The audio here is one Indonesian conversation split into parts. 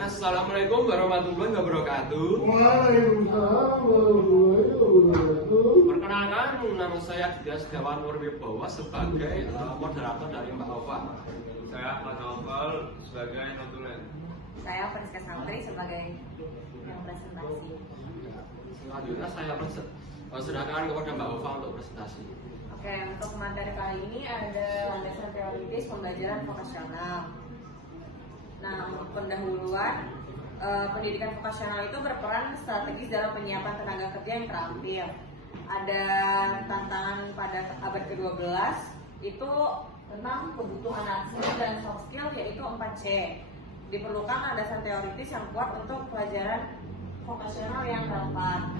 Assalamualaikum warahmatullahi wabarakatuh. Waalaikumsalam warahmatullahi wabarakatuh. Perkenalkan, nama saya Dias Setiawan Nurwibowo sebagai moderator dari Mbak Ova. Saya Ahmad Naufal sebagai notulen. Saya Friska Santri sebagai yang presentasi. Selanjutnya saya serahkan kepada Mbak Ova untuk presentasi. Oke, untuk materi kali ini ada landasan teoritis pembelajaran vokasional. Nah, untuk pendahuluan, pendidikan vokasional itu berperan strategis dalam penyiapan tenaga kerja yang terampil. Ada tantangan pada abad ke-12 itu tentang kebutuhan hard skill dan soft skill, yaitu 4C. Diperlukan landasan teoritis yang kuat untuk pelajaran vokasional yang relevan.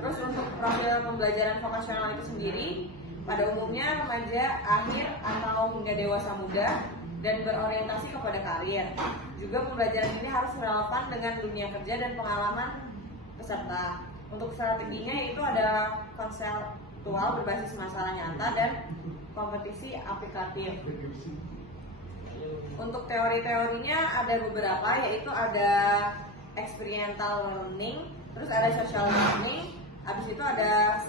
Terus untuk profil pembelajaran vokasional itu sendiri, pada umumnya remaja, akhir, atau hingga dewasa muda, dan berorientasi kepada karir. Juga pembelajaran ini harus relevan dengan dunia kerja dan pengalaman peserta. Untuk strateginya itu ada konseptual berbasis masalah nyata dan kompetisi aplikatif. Untuk teori-teorinya ada beberapa, yaitu ada experiential learning, terus ada social learning, habis itu ada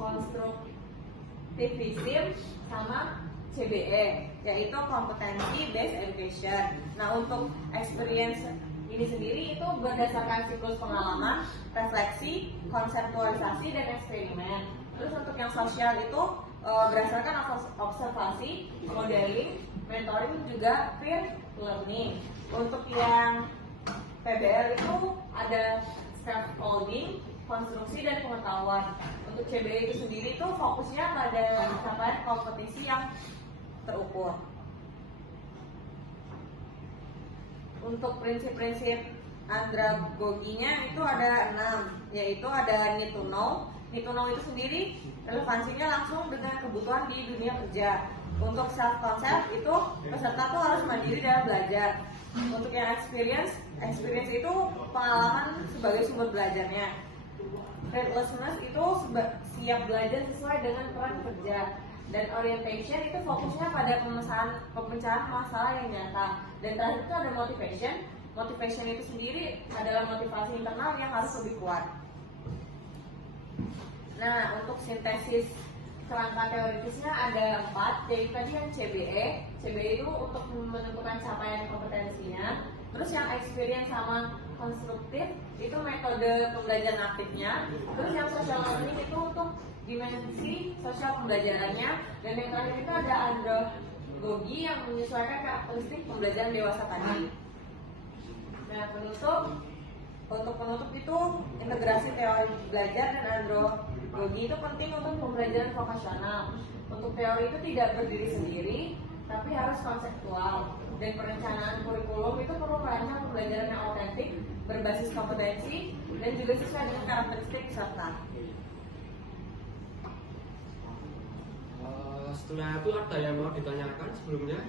constructivism, sama CBE, yaitu competency based education. Nah, untuk experience ini sendiri itu berdasarkan siklus pengalaman, refleksi, konseptualisasi, dan eksperimen. Terus untuk yang sosial itu berdasarkan observasi, modeling, mentoring, juga peer learning. Untuk yang PBL itu ada scaffolding, konstruksi, dan pengetahuan. Untuk CBE itu sendiri itu fokusnya pada pencapaian kompetisi yang terukur. Untuk prinsip-prinsip andragoginya itu ada 6, yaitu ada need to know. Need to know itu sendiri relevansinya langsung dengan kebutuhan di dunia kerja. Untuk self concept itu peserta tuh harus mandiri dalam belajar. Untuk yang experience itu pengalaman sebagai sumber belajarnya. Relentlessness itu siap belajar sesuai dengan peran kerja. Dan orientation itu fokusnya pada pemecahan masalah yang nyata. Dan terakhir itu ada motivation. Motivation itu sendiri adalah motivasi internal yang harus lebih kuat. Nah, untuk sintesis kerangka teoritisnya ada 4, yaitu tadi yang CBE. CBE itu untuk menentukan capaian kompetensinya. Terus yang experience sama konstruktif itu metode pembelajaran aktifnya. Terus yang social learning itu untuk dimensi sosial pembelajarannya. Dan yang terakhir itu ada andragogi yang menyesuaikan karakteristik pembelajaran dewasa tadi. Nah, untuk penutup itu integrasi teori belajar dan andragogi itu penting untuk pembelajaran vokasional. Untuk teori itu tidak berdiri sendiri, tapi harus konseptual. Dan perencanaan kurikulum itu perlu merancang pembelajaran yang autentik, berbasis kompetensi, dan juga sesuai dengan karakteristik peserta. Setelah itu ada yang mau ditanyakan sebelumnya?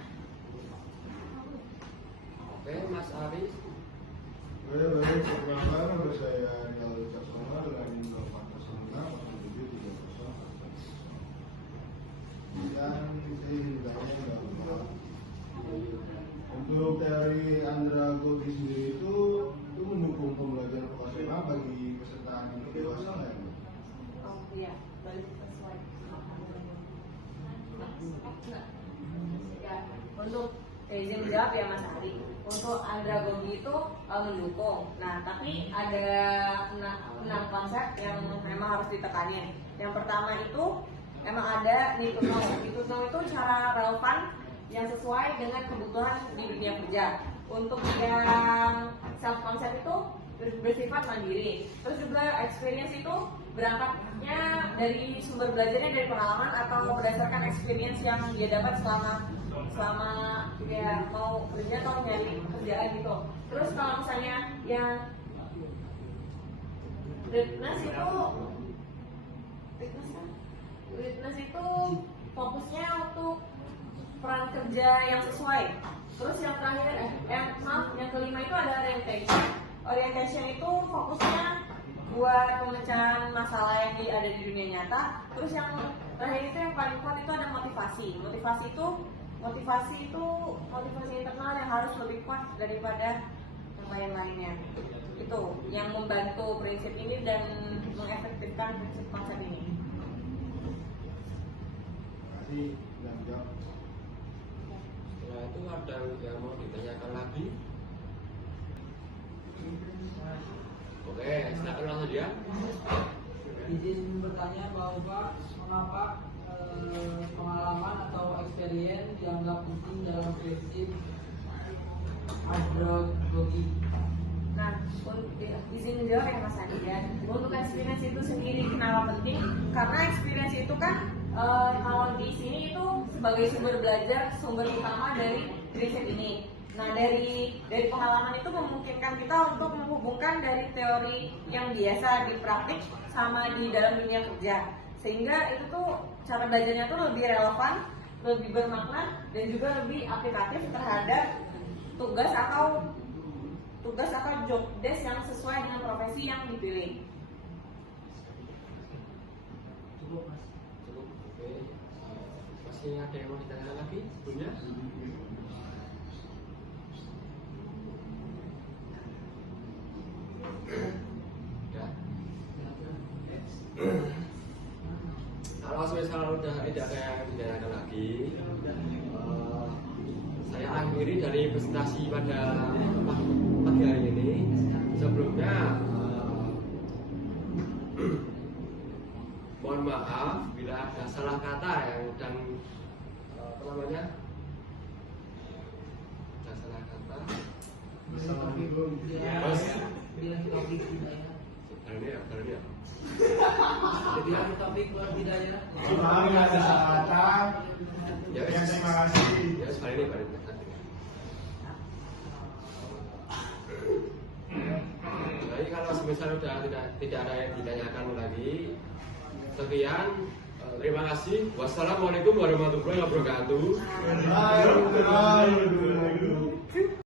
Oke, Mas Ari. Baik, perkenalkan nama saya Rial Caksono dengan nomor Pancasila 0730. Dan saya ditanya bahwa untuk teori andragogi sendiri itu mendukung pembelajaran vokasional bagi peserta dewasa nggak ya? Oh iya, balik sesuai. Ya, untuk izin jawab ya Mas Ari. Untuk andragogi itu mendukung. Nah, tapi ada 6 konsep yang memang harus ditekanin. Yang pertama itu memang ada need to know. Need to know itu cara relevan yang sesuai dengan kebutuhan di dunia kerja. Untuk yang self concept itu bersifat mandiri. Terus juga experience itu berangkatnya dari sumber belajarnya dari pengalaman atau berdasarkan experience yang dia dapat selama dia mau kerja atau nyari kerjaan gitu. Terus kalau misalnya yang witness itu fokusnya untuk peran kerja yang sesuai. Terus yang terakhir yang kelima itu ada orientation. Orientation itu fokusnya buat pemecahan masalah yang ada di dunia nyata. Terus yang terakhir itu yang paling kuat itu ada motivasi. Motivasi internal harus lebih kuat daripada yang lain-lainnya. Itu yang membantu prinsip ini dan mengefektifkan prinsip konsep ini. Terima kasih dan jawab. Setelah itu ada yang mau ditanyakan lagi? Oke, silakan langsung dia. Izin bertanya Bapak, mengapa pengalaman atau experience dianggap penting dalam prinsip agroekologi? Nah, izin menjawab ya Mas Adi ya. Untuk experience itu sendiri kenapa penting? Karena experience itu kan kalau di sini itu sebagai sumber belajar, sumber utama dari prinsip ini. Nah, dari pengalaman itu memungkinkan kita untuk menghubungkan dari teori yang biasa di praktik sama di dalam dunia kerja. Sehingga itu tuh cara belajarnya tuh lebih relevan, lebih bermakna dan juga lebih aplikatif terhadap tugas atau job desk yang sesuai dengan profesi yang dipilih. Cukup Mas. Cukup, oke. Masih ada yang mau ditanyakan lagi sebelumnya? Ya. Kalau misalnya udah tidak ada yang ditanyakan lagi, saya akhiri dari presentasi pada pagi hari ini. Sebelumnya mohon maaf bila ada salah kata dan apa namanya, ada salah kata. Bilang topik budaya. Sebenarnya Bilang topik budaya. Maaf ya ada salah kata. ya, Ya terima kasih. ya sekali ini balik. Jadi kalau semisal sudah tidak ada yang ditanyakan lagi, sekian. Terima kasih. Wassalamualaikum warahmatullahi wabarakatuh. Waalaikumsalam warahmatullahi wabarakatuh.